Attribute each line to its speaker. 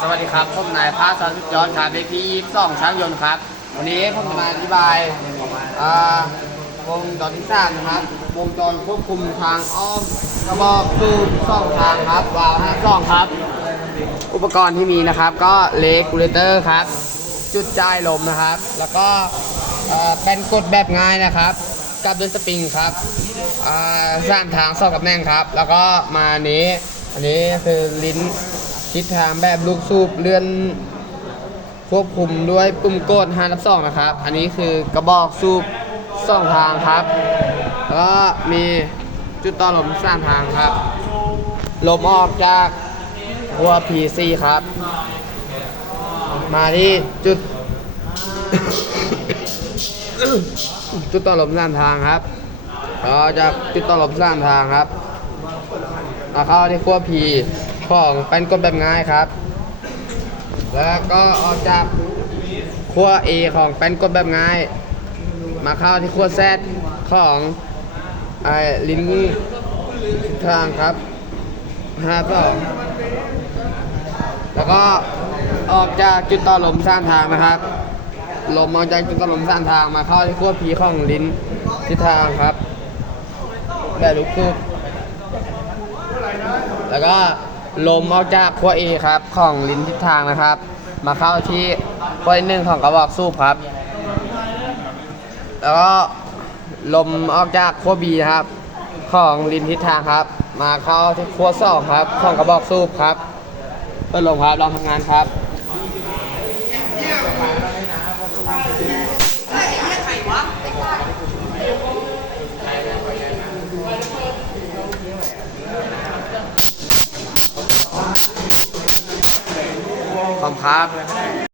Speaker 1: สวัสดีครับผมนายภาสสุดยอดครับเด็กที่สองช้างยนต์ครับ วันนี้ผมจะมาอธิบายวงจรที่สามนะครับ วงจรควบคุมทางอ้อมกระบอกสูบสองทางครับวาล์วห้าสองครับ อุปกรณ์ที่มีนะครับ ก็เลกูเลเตอร์ครับ จุดจ่ายลมนะครับ แล้วก็เป็นกดแบบง่ายนะครับ กับด้วยสปริงครับสร้างทางสองกับแน่งครับ แล้วก็มาอันนี้ อันนี้คือลิ้น ทิศทางแบบลูกสูบเลื่อนควบคุมด้วยปุ่มกด5นับ2นะครับ อันนี้คือกระบอกสูบสองทางครับ แล้วก็มีจุดต่อลมสร้างทางครับ ลมออกจากหัว PC ครับ มาที่จุด จุดต่อลมสร้างทางครับต่อจากจุดต่อลมสร้างทางครับมาเข้าที่ขั้ว P ของเป็นกลแบบง่ายครับ แล้วก็ออกจากขั้ว A ของเป็นกลแบบง่าย มาเข้าที่ขั้ว Z ของไอ้ลิ้นทิศทางครับห้าสองแล้วก็ออกจากจุดต่อลมสร้างทางนะครับลมออกจากจุดต่อลมสร้างทางมาเข้าที่ขั้วพีของลิ้นทิศทางครับแบบลูกคูบแล้วก็ ลมออกจากขั้ว A ครับของลิ้นทิศทางนะครับ มาเข้าที่ขั้วหนึ่งของกระบอกสูบครับ แล้วก็ลมออกจากขั้ว B ครับ ของลิ้นทิศทางครับ มาเข้าที่ขั้วสองครับ ของกระบอกสูบครับเปิดลมครับลองทำงานครับ 他。